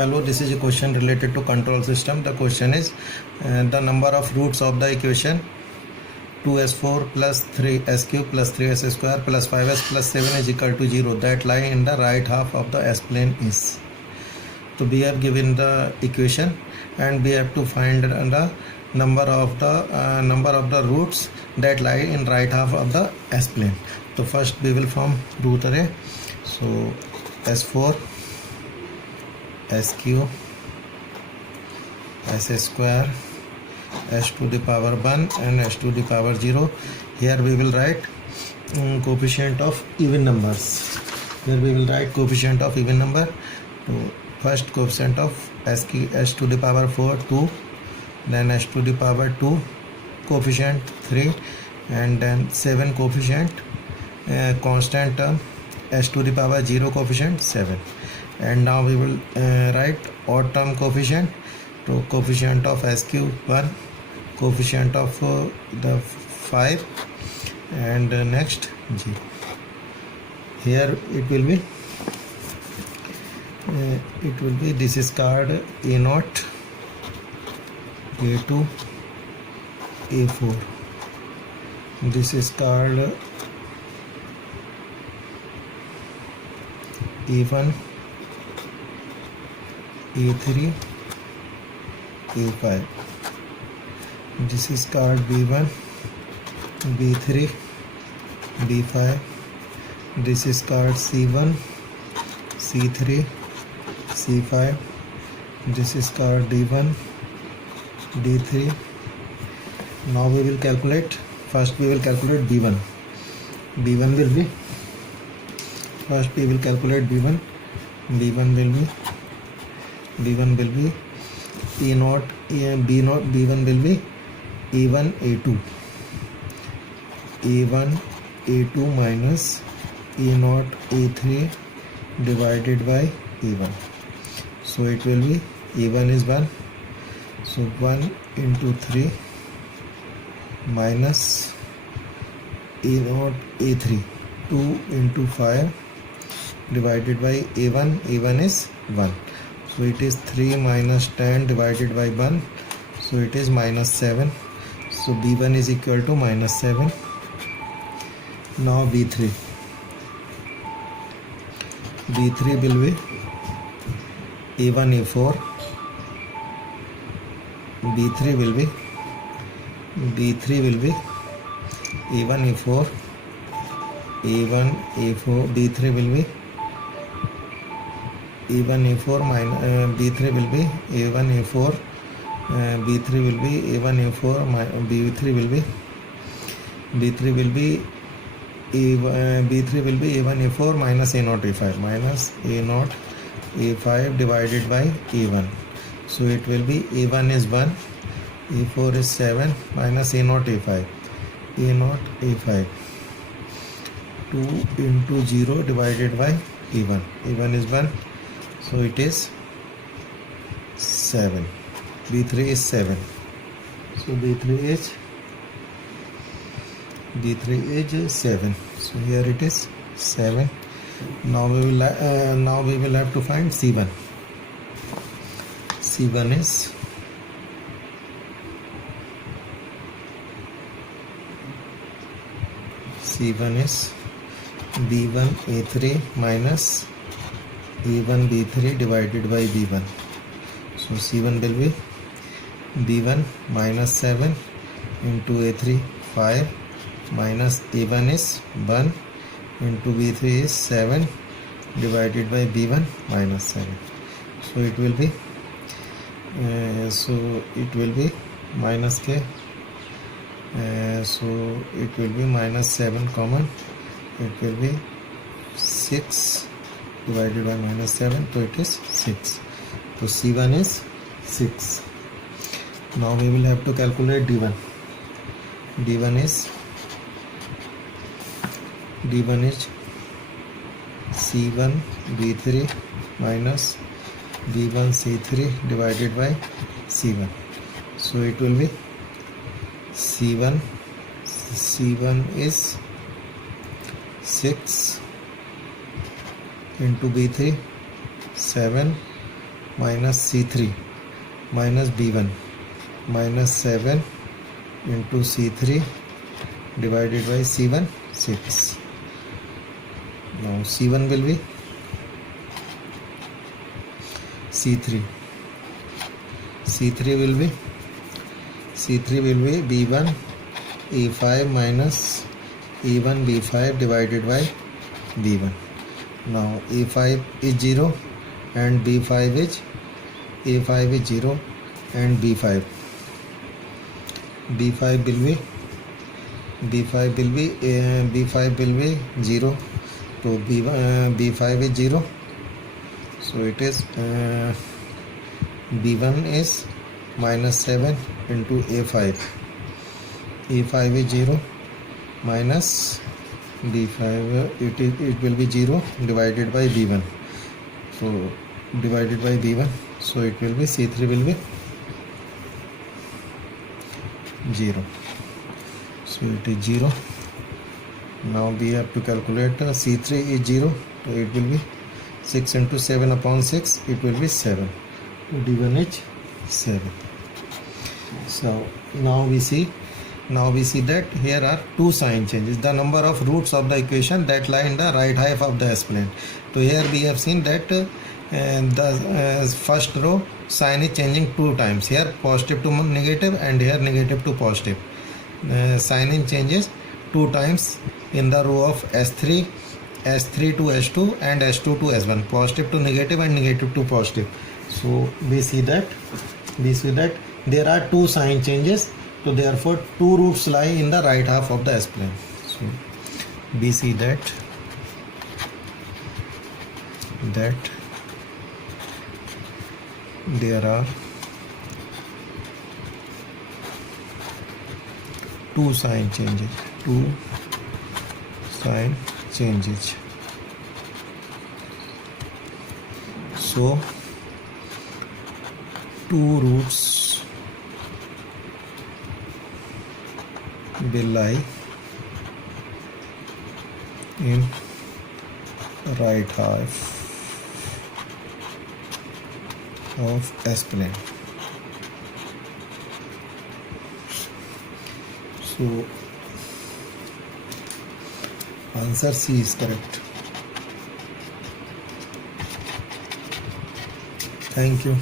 Hello, this is a question related to control system. The question is the number of roots of the equation 2s4 plus 3s cube plus 3s square plus 5s plus 7 is equal to 0 that lie in the right half of the s plane is. So we have given the equation and we have to find the number of the roots that lie in right half of the s plane. So first we will form root array. So s4 s cube s square s to the power 1 and s to the power 0. Here we will write coefficient of even numbers. Here we will write coefficient of even number. So first coefficient of s to the power 4 2, then s to the power 2 coefficient 3, and then 7 coefficient constant term s to the power 0 coefficient 7. And now we will write odd term coefficient. So coefficient of s cube 1, coefficient of the 5, and next g. Here it will be this is called a0, a2, a4. This is called a1, a3, a5. This is called b1, b3, b5. This is called c1, c3, c5. This is called d1, d3. Now we will calculate. First we will calculate b1. b1 will be, first we will calculate b1. b1 will be a0, b1 will be a1, a2, a1, a2 minus a0, a3 divided by a1. So it will be a1 is 1, so 1 into 3 minus a0, a3, 2 into 5 divided by a1, a1 is 1. So it is 3 minus 10 divided by 1, so it is minus 7. So b1 is equal to minus 7. Now b3 will be a1, a4. b3 will be a1, a4, a1, a4. b3 will be a1, a4 minus b3 will be a1, a4. b3 will be a1, a4. b3 will be a1, a4 minus a0, a5, minus a0, a5 divided by a1. So it will be a1 is 1, a4 is 7 minus a0, a5, a0, a5. 2 into 0 divided by a1. a1 is 1. So it is 7. b3 is 7. So b3 is 7. So here it is 7. Now we will have to find c1. c1 is b1, a3 minus a1, b3 divided by b1. So c1 will be b1 minus 7 into a3 5 minus a1 is 1 into b3 is 7 divided by b1 minus 7. So it will be minus k. So it will be minus 7 common. It will be 6 divided by minus 7, so it is 6. So c1 is 6. Now we will have to calculate d1. d1 is c1 b3 minus b1 c3 divided by c1. So it will be c1 is 6 into b3 7 minus C3 minus B1 minus 7 into C3 divided by C1, 6. Now C1 will be C3 will be B1 E5 minus E1 B5 divided by B1. Now E5 is 0 and B5 is A5 is 0 and B5 will be 0. So B5 is 0. So it is B1 is minus 7 into A5. A5 is 0 minus B5, it will be 0 divided by B1. So divided by B1, so it will be C3 will be 0. So it is 0. Now we have to calculate C3 is 0, so it will be 6 into 7 upon 6, it will be 7. D1 is 7. So now we see that here are two sign changes. The number of roots of the equation that lie in the right half of the S-plane. So here we have seen that the first row sign is changing two times. Here positive to negative and here negative to positive. Sign in changes two times in the row of S3 to S2 and S2 to S1. Positive to negative and negative to positive. So we see that there are two sign changes. So therefore two roots lie in the right half of the S-plane. So we see that there are two sign changes. So two roots will lie in right half of S-plane. So answer C is correct. Thank you.